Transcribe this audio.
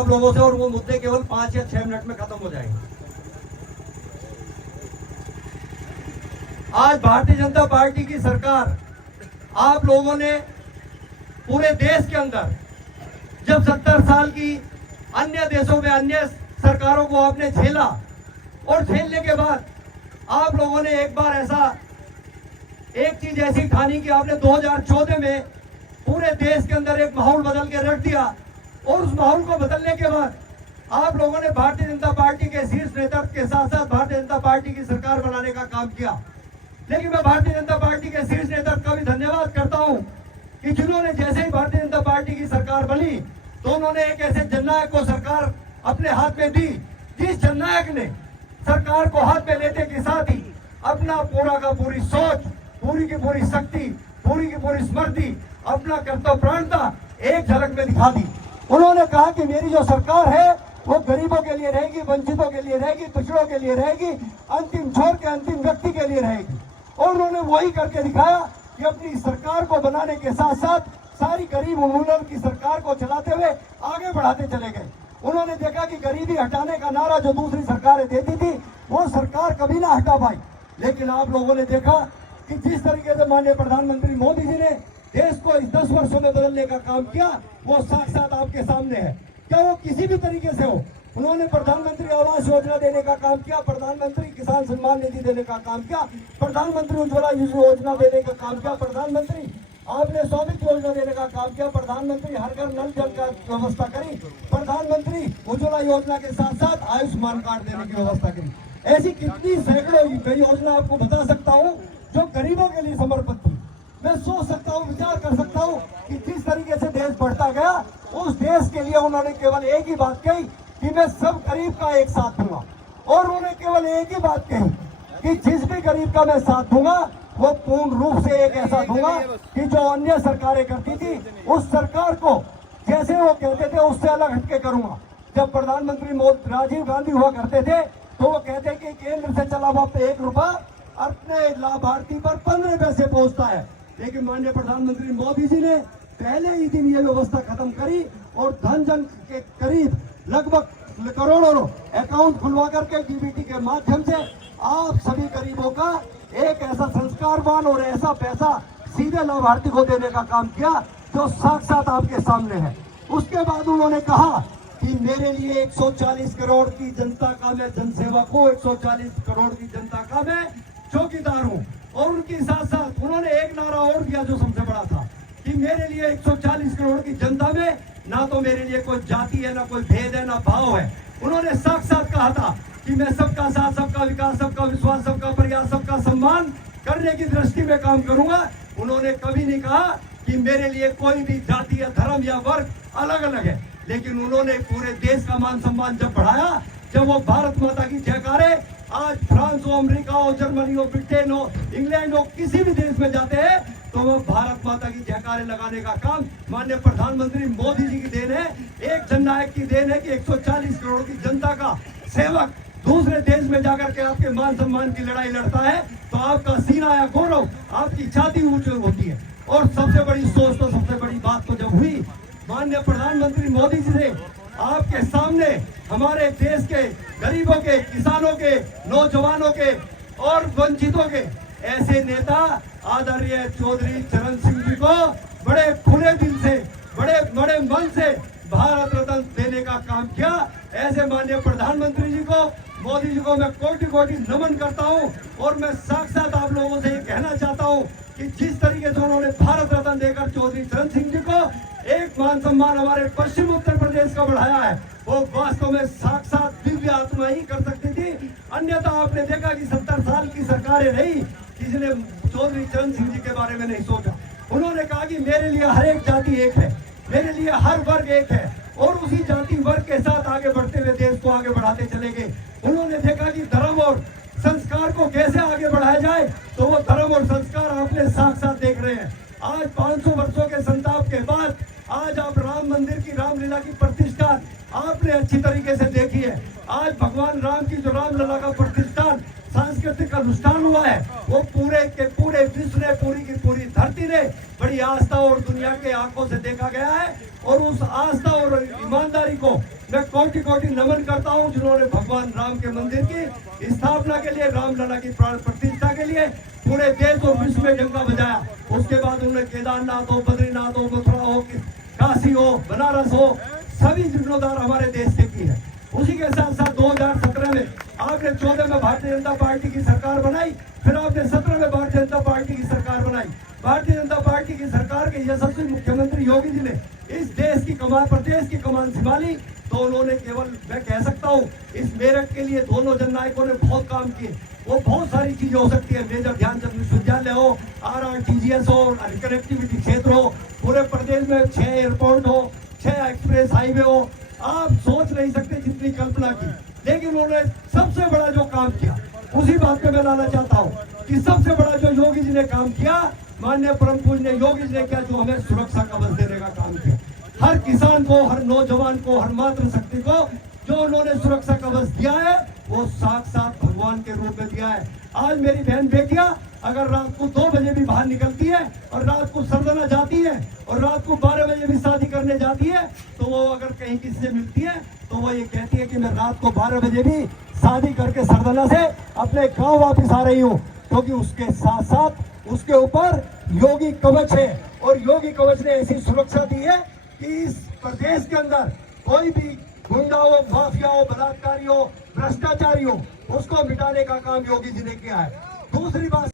आप लोगों से, और वो मुद्दे केवल 5 या 6 मिनट में खत्म हो जाएंगे। आज भारतीय जनता पार्टी की सरकार, आप लोगों ने पूरे देश के अंदर जब 70 साल की अन्य देशों में अन्य सरकारों को आपने झेला, और झेलने के बाद आप लोगों ने एक चीज ऐसी ठानी कि आपने 2014 में पूरे देश के अंदर एक माहौल बदल के रख दिया, और उस माहौल को बदलने के बाद आप लोगों ने भारतीय जनता पार्टी के शीर्ष नेतृत्व के साथ साथ भारतीय जनता पार्टी की सरकार बनाने का काम किया। लेकिन मैं भारतीय जनता पार्टी के शीर्ष नेतृत्व का भी धन्यवाद करता हूं कि जिन्होंने जैसे ही भारतीय जनता पार्टी की सरकार बनी तो उन्होंने एक ऐसे जननायक को सरकार अपने हाथ में दी, जिस जननायक ने सरकार को हाथ में लेते के साथ ही अपना पूरा का पूरी सोच, पूरी की पूरी शक्ति, पूरी की पूरी स्मृति, अपना कर्तव्यपरायणता एक झलक में दिखा दी। उन्होंने कहा कि मेरी जो सरकार है वो गरीबों के लिए रहेगी, वंचितों के लिए रहेगी, पिछड़ों के लिए रहेगी, अंतिम छोर के अंतिम व्यक्ति के लिए रहेगी। और उन्होंने वही करके दिखाया कि अपनी सरकार को बनाने के साथ साथ सारी गरीब उन्मूलन की सरकार को चलाते हुए आगे बढ़ाते चले गए। उन्होंने देखा कि गरीबी हटाने का नारा जो दूसरी सरकारें देती थी वो सरकार कभी ना हटा पाई। लेकिन आप लोगों ने देखा कि जिस तरीके से माननीय प्रधानमंत्री मोदी जी ने देश को इस 10 वर्षों में बदलने का काम किया वो साक्षात आपके सामने है। क्या वो किसी भी तरीके से हो, उन्होंने प्रधानमंत्री आवास योजना देने का काम किया, प्रधानमंत्री किसान सम्मान निधि देने का काम किया, प्रधानमंत्री उज्ज्वला योजना देने का काम किया, प्रधानमंत्री आपने स्वामित्व योजना देने का काम किया, प्रधानमंत्री हर घर नल जल का व्यवस्था करी, प्रधानमंत्री उज्ज्वला योजना के साथ साथ आयुष्मान कार्ड देने की व्यवस्था करी। ऐसी कितनी सैकड़ों योजना आपको बता सकता हूँ जो गरीबों के लिए समर्पित थी। मैं सोच सकता हूँ, विचार कर सकता हूँ कि जिस तरीके से देश बढ़ता गया उस देश के लिए उन्होंने केवल एक ही बात कही कि मैं सब गरीब का एक साथ दूंगा। और उन्होंने केवल एक ही बात कही कि जिस भी गरीब का मैं साथ दूंगा वो पूर्ण रूप से एक ऐसा दूंगा कि जो अन्य सरकारें करती थी उस सरकार को जैसे वो कहते थे उससे अलग हटके करूंगा। जब प्रधानमंत्री राजीव गांधी हुआ करते थे तो वो कहते कि केंद्र से चला हुआ 1 रुपया अपने लाभार्थी पर 15 पैसे पहुंचता है। लेकिन माननीय प्रधानमंत्री मोदी जी ने पहले ही दिन ये व्यवस्था खत्म करी और धन जन के करीब लगभग करोड़ों अकाउंट खुलवा करके डीबीटी के माध्यम से आप सभी गरीबों का एक ऐसा संस्कारवान और ऐसा पैसा सीधे लाभार्थी को देने का काम किया जो साक्षात आपके सामने है। उसके बाद उन्होंने कहा कि मेरे लिए 140 करोड़ की जनता का मैं जनसेवक हूँ, 140 करोड़ की जनता का मैं चौकीदार हूँ। और उनके साथ साथ उन्होंने एक नारा और दिया जो सबसे बड़ा था कि मेरे लिए 140 करोड़ की जनता में ना तो मेरे लिए कोई जाति है, ना कोई भेद है, ना भाव है। उन्होंने साक्षात कहा था कि मैं सबका साथ, सबका विकास, सबका विश्वास, सबका प्रयास, सबका सम्मान करने की दृष्टि में काम करूंगा। उन्होंने कभी नहीं कहा कि मेरे लिए कोई भी जाति या धर्म या वर्ग अलग अलग है। लेकिन उन्होंने पूरे देश का मान सम्मान जब बढ़ाया, जब वो भारत माता की जयकारे आज फ्रांस हो, अमेरिका हो, जर्मनी हो, ब्रिटेन हो, इंग्लैंड हो, किसी भी देश में जाते हैं तो वो भारत माता की जयकारे लगाने का काम माननीय प्रधानमंत्री मोदी जी की देन है। एक जननायक की देन है कि 140 करोड़ की जनता का सेवक दूसरे देश में जाकर के आपके मान सम्मान की लड़ाई लड़ता है तो आपका सीना या गौरव, आपकी छाती ऊंची होती है। और सबसे बड़ी सोच तो सबसे बड़ी बात तो जब हुई माननीय प्रधानमंत्री मोदी जी ने आपके सामने हमारे देश के गरीबों के, किसानों के, नौजवानों के और वंचितों के ऐसे नेता आदरणीय चौधरी चरण सिंह जी को बड़े खुले दिल से, बड़े मन से भारत रत्न देने का काम किया। ऐसे माननीय प्रधानमंत्री जी को, मोदी जी को मैं कोटि कोटि नमन करता हूं। और मैं साक्षात आप लोगों से ये कहना चाहता हूं कि जिस तरीके से उन्होंने भारत रत्न देकर चौधरी चरण सिंह जी को एक मान सम्मान हमारे पश्चिम उत्तर प्रदेश का बढ़ाया है, वो वास्तव में साक्षात दिव्य आत्मा ही कर सकती थी। अन्यथा आपने देखा कि 70 साल की सरकारें रही, किसी ने चौधरी चरण सिंह जी के बारे में नहीं सोचा। उन्होंने कहा कि मेरे लिए हर एक जाति एक है, मेरे लिए हर वर्ग एक है, और उसी जाति वर्ग के साथ आगे बढ़ते हुए देश को आगे बढ़ाते चले गए। उन्होंने देखा कि धर्म और संस्कार को कैसे आगे बढ़ाया जाए, तो वो धर्म और संस्कार आपने साक्षात देख रहे हैं। आज 500 वर्षों के संताप के बाद आज आप राम मंदिर की, रामलीला की प्रतिष्ठान आपने अच्छी तरीके से देखी है। आज भगवान राम की जो रामलीला का प्रतिष्ठान सांस्कृतिक अनुष्ठान हुआ है वो पूरे के पूरे विश्व ने, पूरी की पूरी धरती शक्ति ने बड़ी आस्था और दुनिया के आंखों से देखा गया है। और उस आस्था और ईमानदारी को मैं कोटि कोटि नमन करता हूं, जिन्होंने भगवान राम के मंदिर की स्थापना के लिए, रामलला की प्राण प्रतिष्ठा के लिए पूरे देश और विश्व में डंका बजाया। उसके बाद उन्होंने केदारनाथ हो, बद्रीनाथ हो, मथुरा हो, काशी हो, बनारस हो, सभी जीर्णोद्धार हमारे देश से की है। उसी के साथ साथ 2017 में आपने 14 में भारतीय जनता पार्टी की सरकार बनाई, फिर आपने 17 में भारतीय जनता पार्टी की सरकार बनाई। भारतीय जनता पार्टी की सरकार के यशस्वी मुख्यमंत्री योगी जी ने इस देश की कमान, प्रदेश की कमान संभाली, तो उन्होंने केवल, मैं कह सकता हूँ, इस मेरठ के लिए दोनों जननायकों ने बहुत काम किए। वो बहुत सारी चीजें हो सकती है, मेजर ध्यानचंद विश्वविद्यालय हो, RRTGS हो, कनेक्टिविटी क्षेत्र हो, पूरे प्रदेश में 6 एयरपोर्ट हो, 6 एक्सप्रेस हाईवे हो, आप सोच नहीं सकते जितनी कल्पना की। लेकिन उन्होंने सबसे बड़ा जो काम किया, उसी बात पे मैं लाना चाहता हूँ कि सबसे बड़ा जो योगी जी ने काम किया, माननीय परम पूज्य योगी जी ने क्या, जो हमें सुरक्षा कवच देने का काम किया। हर किसान को, हर नौजवान को, हर मातृशक्ति को जो उन्होंने सुरक्षा कवच दिया है, वो साक्षात भगवान के रूप में दिया है। आज मेरी बहन बेटियां अगर रात को 2 बजे भी बाहर निकलती है और रात को सरदना जाती है और रात को 12 बजे भी शादी करने जाती है, तो वो अगर कहीं किसी से मिलती है तो वो ये कहती है कि मैं रात को 12 बजे भी शादी करके सरदना से अपने गांव वापस आ रही हूँ, क्योंकि उसके साथ साथ उसके ऊपर योगी कवच है। और योगी कवच ने ऐसी सुरक्षा दी है कि इस प्रदेश के अंदर कोई भी गुंडा हो, माफिया हो, बलात्कारी हो, भ्रष्टाचारी हो, उसको मिटाने का काम योगी जी ने किया है। दूसरी बात